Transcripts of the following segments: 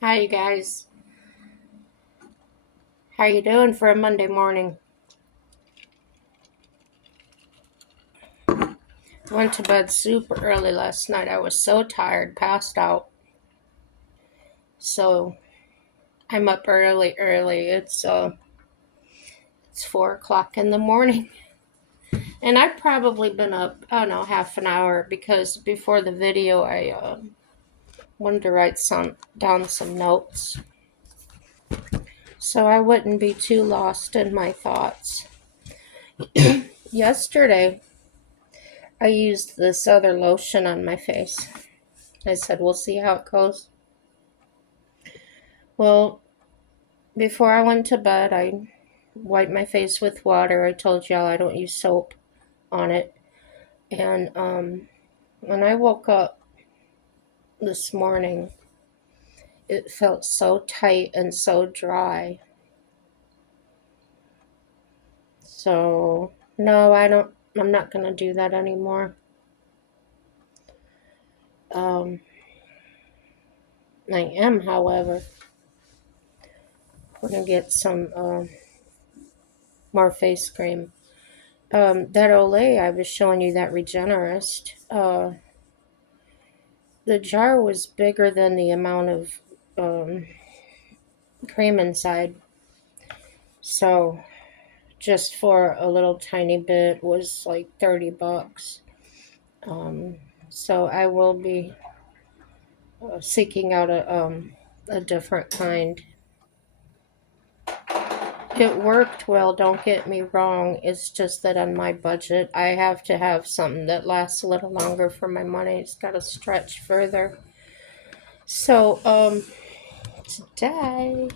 Hi, you guys. How you doing for a Monday morning? Went to bed super early last night. I was so tired, passed out. So I'm up early. It's 4 o'clock in the morning, and I've probably been up I don't know half an hour because before the video I wanted to write some down some notes so I wouldn't be too lost in my thoughts. Yesterday I used this other lotion on my face. I said we'll see how it goes. Well, before I went to bed, I wiped my face with water. I told y'all I don't use soap on it. And when I woke up this morning, it felt so tight and so dry. So, no, I'm not going to do that anymore. Um, I am, however, going to get some more face cream. That Olay I was showing you, that Regenerist, the jar was bigger than the amount of um, cream inside. So just for a little tiny bit was like $30. Um, so I will be seeking out a different kind. It worked well, don't get me wrong. It's just that on my budget, I have to have something that lasts a little longer for my money. It's got to stretch further. So, today,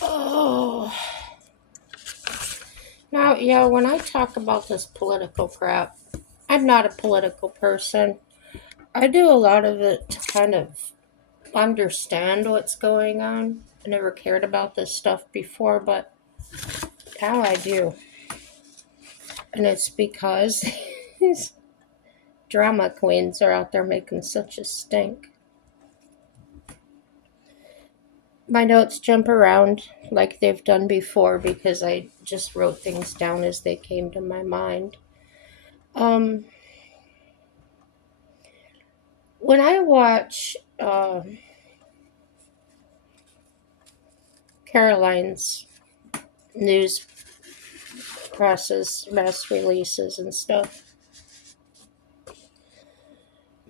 oh, now, yeah, when I talk about this political crap, I'm not a political person. I do a lot of it to kind of understand what's going on. I never cared about this stuff before, but now I do. And it's because these drama queens are out there making such a stink. My notes jump around like they've done before because I just wrote things down as they came to my mind. Um, when I watch Caroline's news press releases and stuff,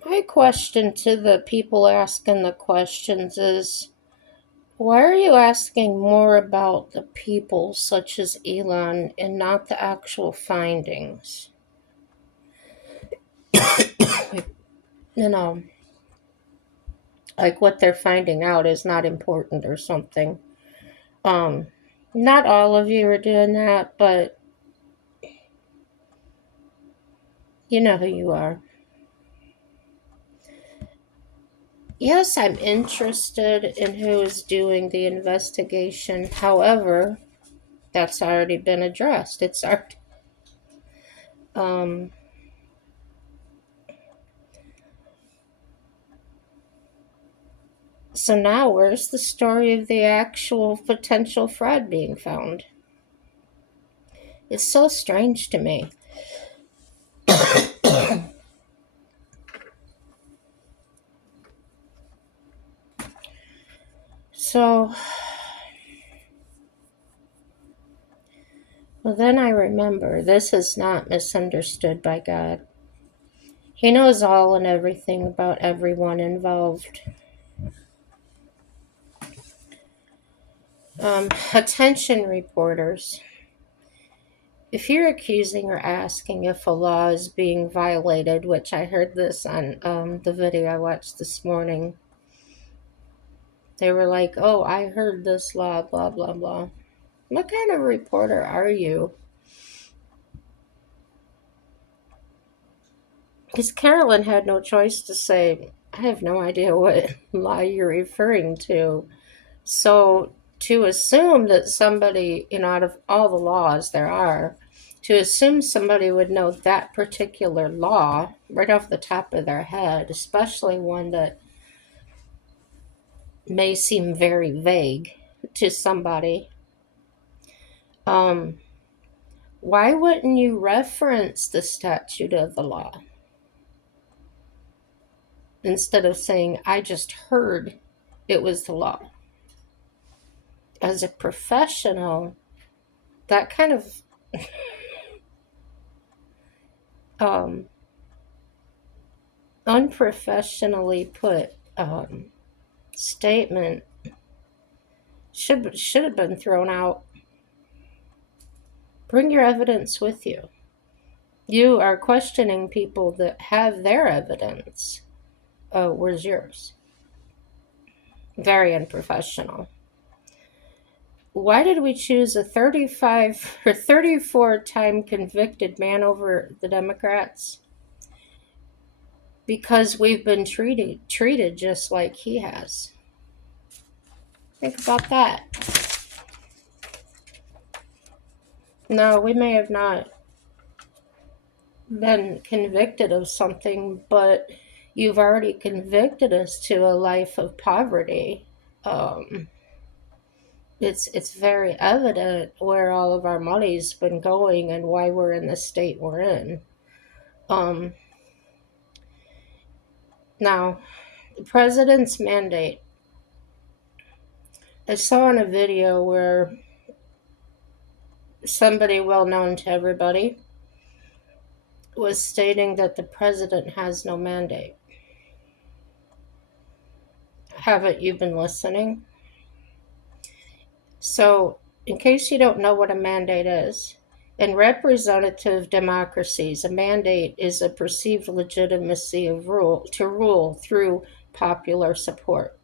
my question to the people asking the questions is, why are you asking more about the people such as Elon and not the actual findings? You know, like what they're finding out is not important or something. Um, Not all of you are doing that, but you know who you are. Yes, I'm interested in who is doing the investigation. However, that's already been addressed. It's already, um, so now where's the story of the actual potential fraud being found? It's so strange to me. So, well, then I remember this is not misunderstood by God. He knows all and everything about everyone involved. Attention, reporters. If you're accusing or asking if a law is being violated, which I heard this on the video I watched this morning, they were like, oh, I heard this law, blah, blah, blah. What kind of reporter are you? Because Carolyn had no choice to say, I have no idea what law you're referring to. So to assume that somebody, out of all the laws there are, To assume somebody would know that particular law right off the top of their head, especially one that may seem very vague to somebody, um, why wouldn't you reference the statute of the law instead of saying, I just heard it was the law? As a professional, that kind of um, unprofessionally put statement should have been thrown out. Bring your evidence with you. You are questioning people that have their evidence. Where's yours? Very unprofessional. Why did we choose a 35 or 34 time convicted man over the Democrats? Because we've been treated just like he has. Think about that. No, we may have not been convicted of something, but you've already convicted us to a life of poverty. Um, it's very evident where all of our money's been going and why we're in the state we're in. Um, Now, the president's mandate. I saw in a video where somebody well known to everybody was stating that the president has no mandate. Haven't you been listening? So, in case you don't know what a mandate is, in representative democracies, a mandate is a perceived legitimacy of rule to rule through popular support.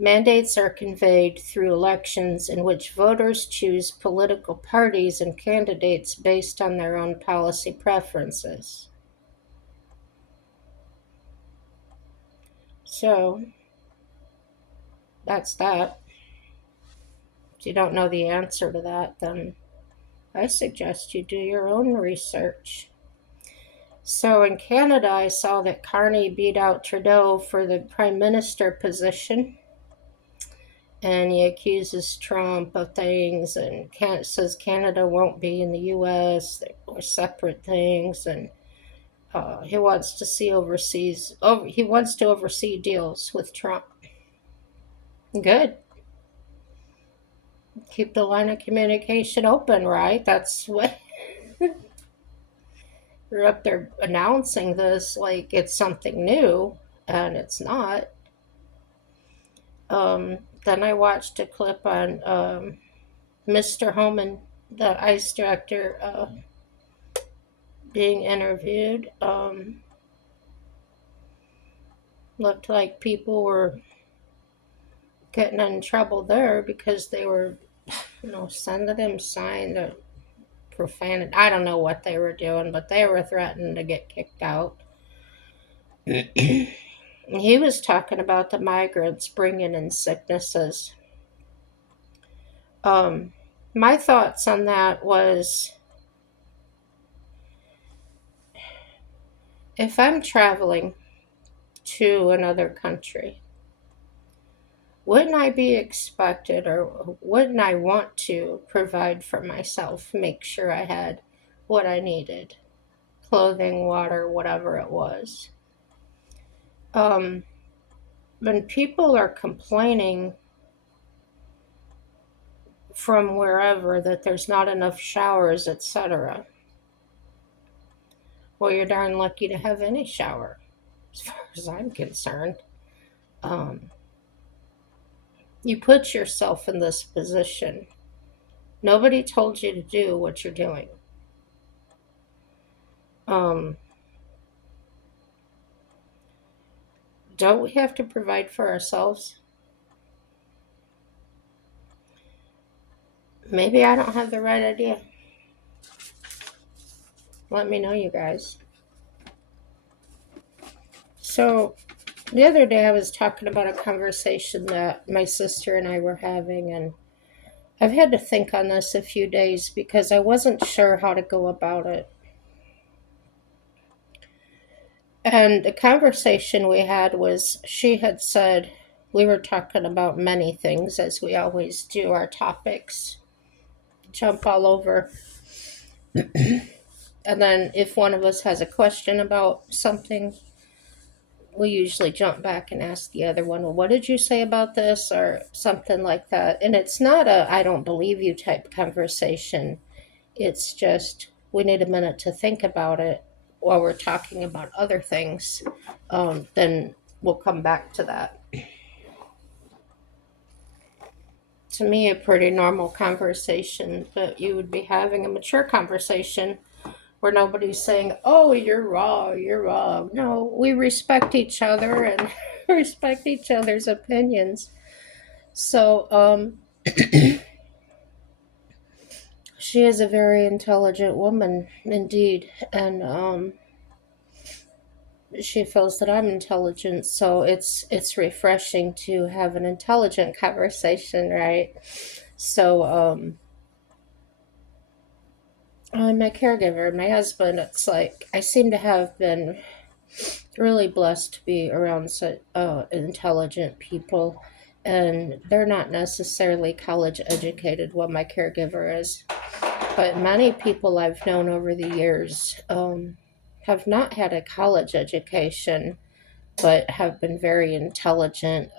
Mandates are conveyed through elections in which voters choose political parties and candidates based on their own policy preferences. So, that's that. If you don't know the answer to that, then I suggest you do your own research. So, in Canada, I saw that Carney beat out Trudeau for the prime minister position. And he accuses Trump of things and says Canada won't be in the U.S. They're separate things, and he wants to see he wants to oversee deals with Trump. Good. Keep the line of communication open, right? That's what you're up there announcing this like it's something new, and it's not. Then I watched a clip on Mr. Homan, the ICE director, being interviewed. Looked like people were getting in trouble there because they were, sending him signed profanity. I don't know what they were doing, but they were threatening to get kicked out. He was talking about the migrants bringing in sicknesses. My thoughts on that was, if I'm traveling to another country, wouldn't I be expected, or wouldn't I want to provide for myself, make sure I had what I needed? Clothing, water, whatever it was. When people are complaining from wherever that there's not enough showers, etc., well, you're darn lucky to have any shower, as far as I'm concerned. Um, you put yourself in this position. Nobody told you to do what you're doing. Um, don't we have to provide for ourselves? Maybe I don't have the right idea. Let me know, you guys. So, the other day I was talking about a conversation that my sister and I were having, and I've had to think on this a few days because I wasn't sure how to go about it. And the conversation we had was she had said we were talking about many things, as we always do, our topics jump all over. And then if one of us has a question about something, we usually jump back and ask the other one, well, what did you say about this? Or something like that. And it's not a I don't believe you type conversation. It's just we need a minute to think about it while we're talking about other things. Then we'll come back to that. To me, a pretty normal conversation, but you would be having a mature conversation where nobody's saying, oh, you're wrong, you're wrong. No, we respect each other and respect each other's opinions. So, she is a very intelligent woman indeed. And she feels that I'm intelligent, so it's refreshing to have an intelligent conversation, right? So, my caregiver, my husband, it's like I seem to have been really blessed to be around such intelligent people, and they're not necessarily college educated. What my caregiver is, but many people I've known over the years have not had a college education, but have been very intelligent,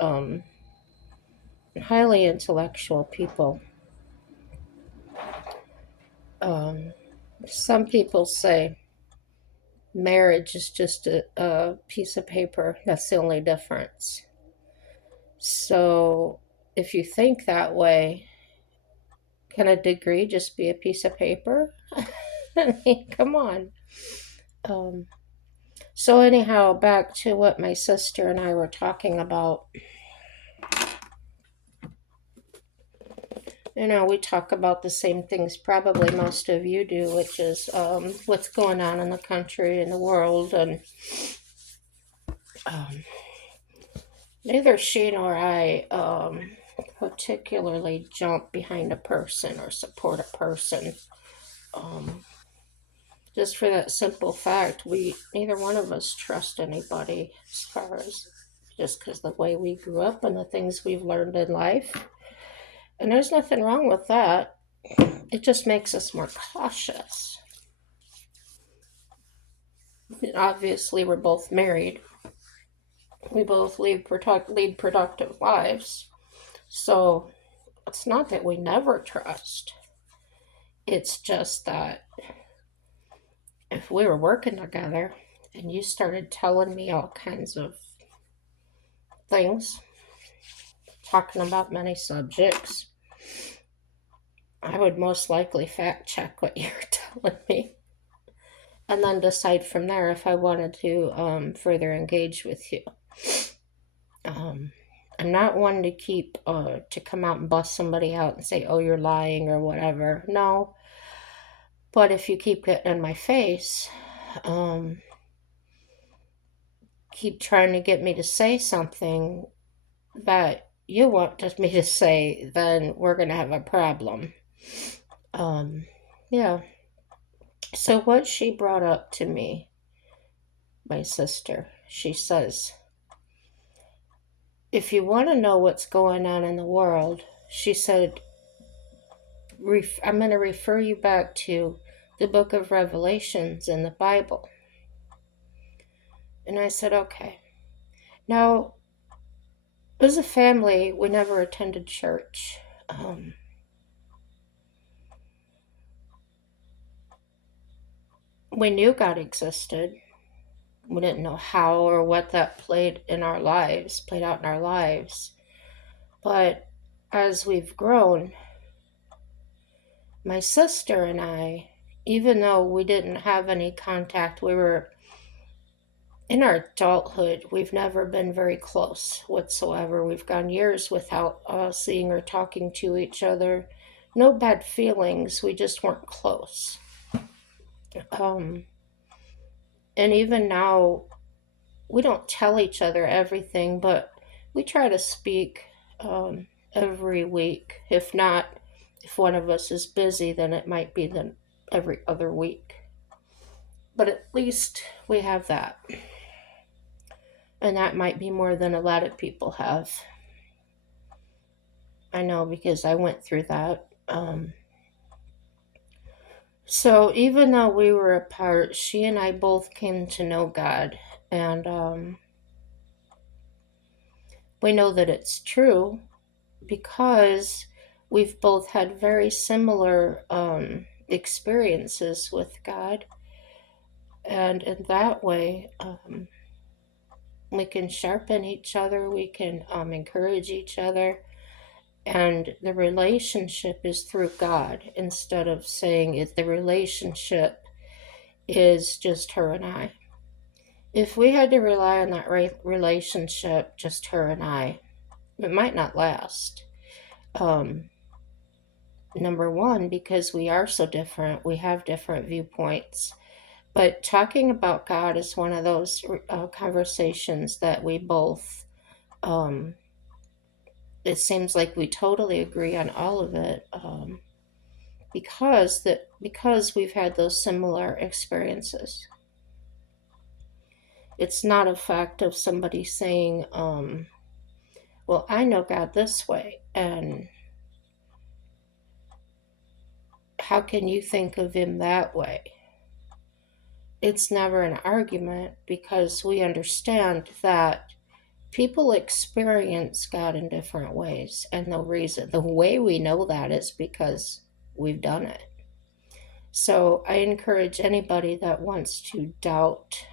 highly intellectual people. Um, some people say marriage is just a piece of paper. That's the only difference. So if you think that way, can a degree just be a piece of paper? I mean, come on. Um, so, anyhow, back to what my sister and I were talking about. We talk about the same things probably most of you do, which is what's going on in the country and the world. And um, neither she nor I particularly jump behind a person or support a person. Um, just for that simple fact, we neither one of us trust anybody as far as just because the way we grew up and the things we've learned in life. And there's nothing wrong with that. It just makes us more cautious. Obviously, we're both married. We both lead productive lives. So it's not that we never trust. It's just that if we were working together and you started telling me all kinds of things, talking about many subjects, I would most likely fact check what you're telling me and then decide from there if I wanted to further engage with you. Um, I'm not one to keep to come out and bust somebody out and say, "Oh, you're lying" or whatever. No, but if you keep getting in my face, um, keep trying to get me to say something that you want me to say, then we're gonna have a problem. Um, yeah. So what she brought up to me, my sister, she says, if you want to know what's going on in the world, she said, I'm going to refer you back to the book of Revelations in the Bible. And I said, okay. Now, as a family, we never attended church. We knew God existed. We didn't know how or what that played out in our lives. But as we've grown, my sister and I, even though we didn't have any contact, we were in our adulthood, we've never been very close whatsoever. We've gone years without seeing or talking to each other. No bad feelings, we just weren't close. Um, and even now, we don't tell each other everything, but we try to speak every week, if not If one of us is busy, then it might be then every other week. But at least we have that. And that might be more than a lot of people have. I know because I went through that. So even though we were apart, she and I both came to know God. And we know that it's true because we've both had very similar experiences with God. And in that way, we can sharpen each other, we can encourage each other. And the relationship is through God instead of saying it, the relationship is just her and I. If we had to rely on that relationship, just her and I, it might not last. Um, Number one, because we are so different, we have different viewpoints. But talking about God is one of those conversations that we both, um, it seems like we totally agree on all of it. Because we've had those similar experiences. It's not a fact of somebody saying, well, I know God this way, and how can you think of him that way? It's never an argument because we understand that people experience God in different ways, and the way we know that is because we've done it. So I encourage anybody that wants to doubt,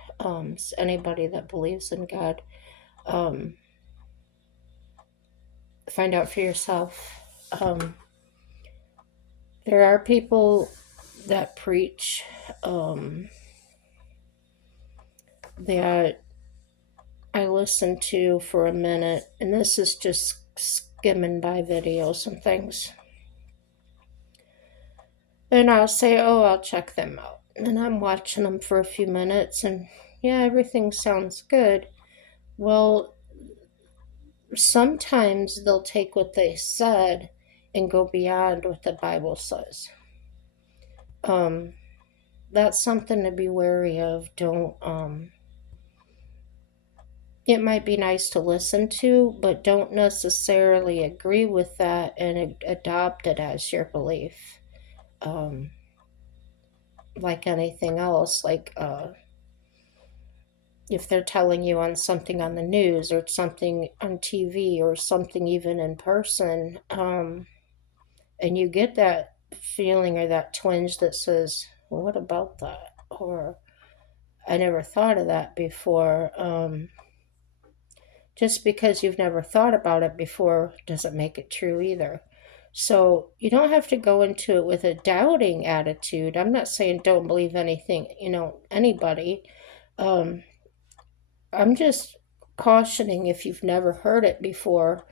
anybody that believes in God, um, find out for yourself. There are people that preach that I listen to for a minute, and this is just skimming by videos and things. And I'll say, oh, I'll check them out. And I'm watching them for a few minutes, and yeah, everything sounds good. Well, sometimes they'll take what they said and go beyond what the Bible says. Um, that's something to be wary of. Don't, it might be nice to listen to, but don't necessarily agree with that and adopt it as your belief. Um, like anything else, like, if they're telling you on something on the news or something on TV or something even in person, and you get that feeling or that twinge that says, well, what about that? Or I never thought of that before. Just because you've never thought about it before doesn't make it true either. So you don't have to go into it with a doubting attitude. I'm not saying don't believe anything, anybody. Um, I'm just cautioning if you've never heard it before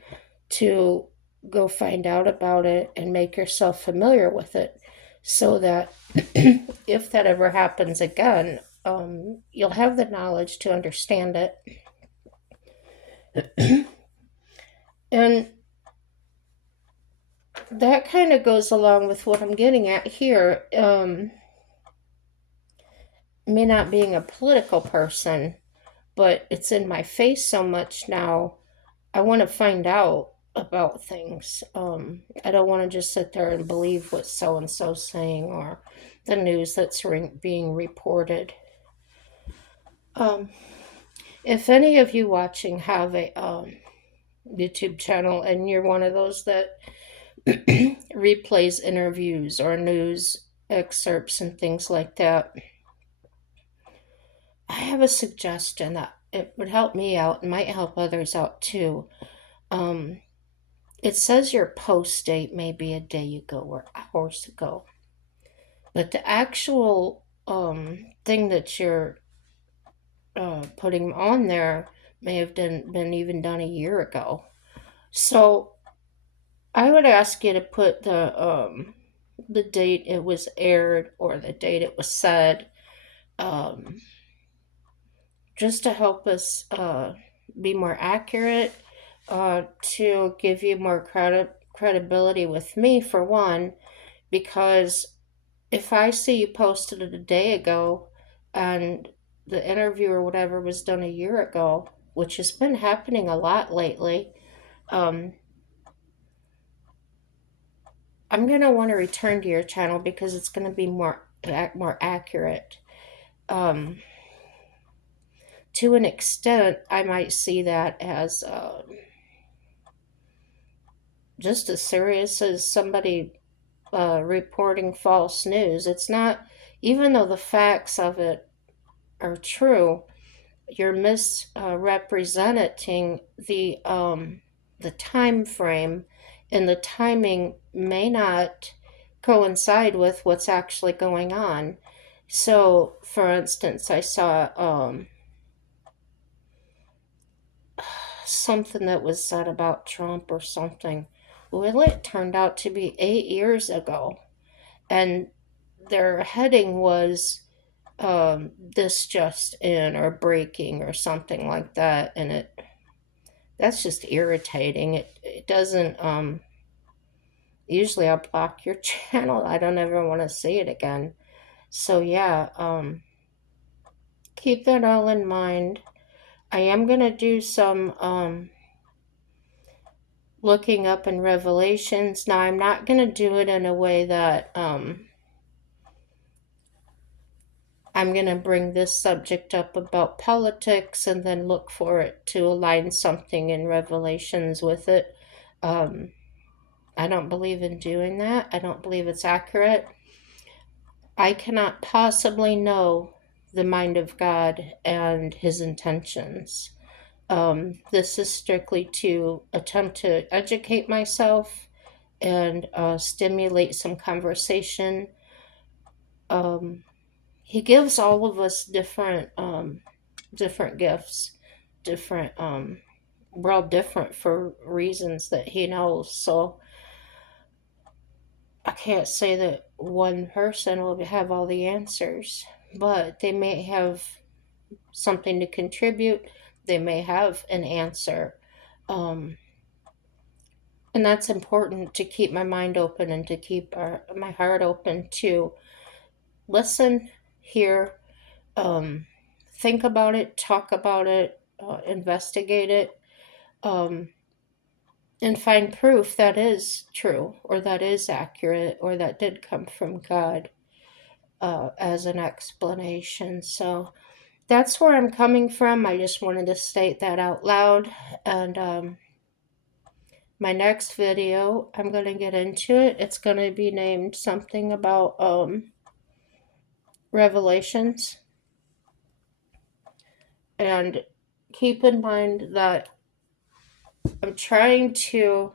to go find out about it and make yourself familiar with it so that if that ever happens again, you'll have the knowledge to understand it. And that kind of goes along with what I'm getting at here. Me not being a political person, but it's in my face so much now. I want to find out about things. I don't want to just sit there and believe what so and so's saying or the news that's being reported. Um, if any of you watching have a YouTube channel and you're one of those that replays interviews or news excerpts and things like that, I have a suggestion that it would help me out and might help others out too. Um, it says your post date may be a day ago or hours ago, but the actual thing that you're putting on there may have been even done a year ago. So I would ask you to put the date it was aired or the date it was said, um, just to help us be more accurate, to give you more credibility with me, for one, because if I see you posted it a day ago and the interview or whatever was done a year ago, which has been happening a lot lately, um, I'm going to want to return to your channel because it's going to be more accurate. Um, to an extent, I might see that as just as serious as somebody reporting false news. It's not, even though the facts of it are true, you're misrepresenting the time frame, and the timing may not coincide with what's actually going on. So, for instance, I saw something that was said about Trump or something. Well, it turned out to be 8 years ago, and their heading was this just in or breaking or something like that, and that's just irritating. It doesn't usually I'll block your channel. I don't ever want to see it again. So yeah, keep that all in mind. I am gonna do some looking up in Revelations. Now I'm not gonna do it in a way that I'm going to bring this subject up about politics and then look for it to align something in Revelations with it. Um, I don't believe in doing that. I don't believe it's accurate. I cannot possibly know the mind of God and his intentions. This is strictly to attempt to educate myself and stimulate some conversation. Um, he gives all of us different gifts, different we're all different for reasons that he knows. So I can't say that one person will have all the answers, but they may have something to contribute. They may have an answer. Um, and that's important, to keep my mind open and to keep my heart open to listen, hear, um, think about it, talk about it, investigate it, um, and find proof that is true or that is accurate or that did come from God as an explanation. So that's where I'm coming from. I just wanted to state that out loud. And my next video, I'm going to get into it. It's going to be named something about Revelations. And keep in mind that I'm trying to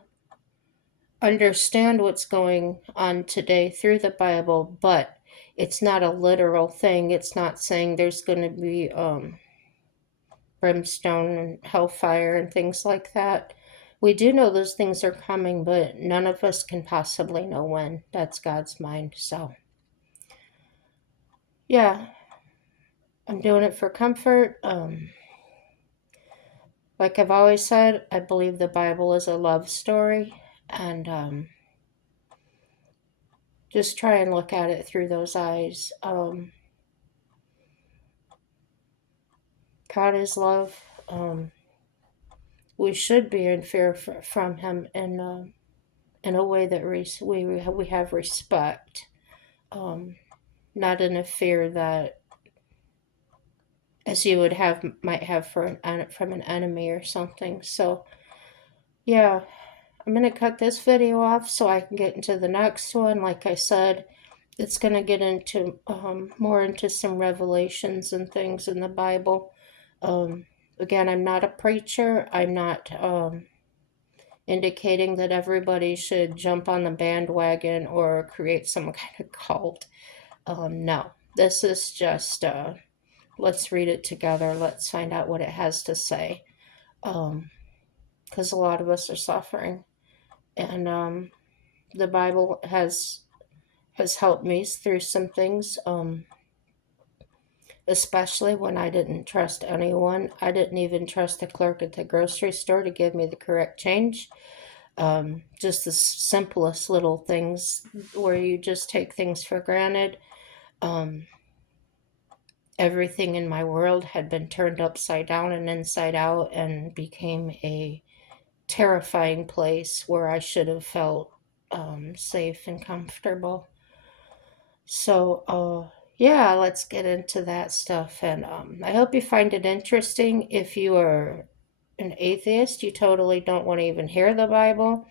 understand what's going on today through the Bible, but it's not a literal thing. It's not saying there's going to be brimstone and hellfire and things like that. We do know those things are coming, but none of us can possibly know when. That's God's mind. So, yeah, I'm doing it for comfort. Like I've always said, I believe the Bible is a love story, and just try and look at it through those eyes. God is love. We should be in fear from Him in a way that we have respect, not in a fear that, as you might have from an enemy or something. So yeah, I'm gonna cut this video off so I can get into the next one. Like I said, it's gonna get into more into some revelations and things in the Bible. Again, I'm not a preacher. I'm not indicating that everybody should jump on the bandwagon or create some kind of cult. No, this is just let's read it together. Let's find out what it has to say, because a lot of us are suffering, and the Bible has helped me through some things. Especially when I didn't trust anyone. I didn't even trust the clerk at the grocery store to give me the correct change. Just the simplest little things where you just take things for granted. Um, Everything in my world had been turned upside down and inside out and became a terrifying place where I should have felt safe and comfortable. So, yeah, let's get into that stuff. And I hope you find it interesting. If you are an atheist, you totally don't want to even hear the Bible,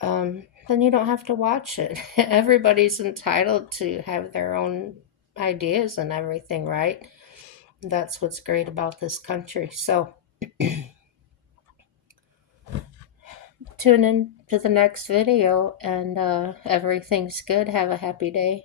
then you don't have to watch it. Everybody's entitled to have their own ideas and everything, right? That's what's great about this country. So, tune in to the next video, and everything's good. Have a happy day.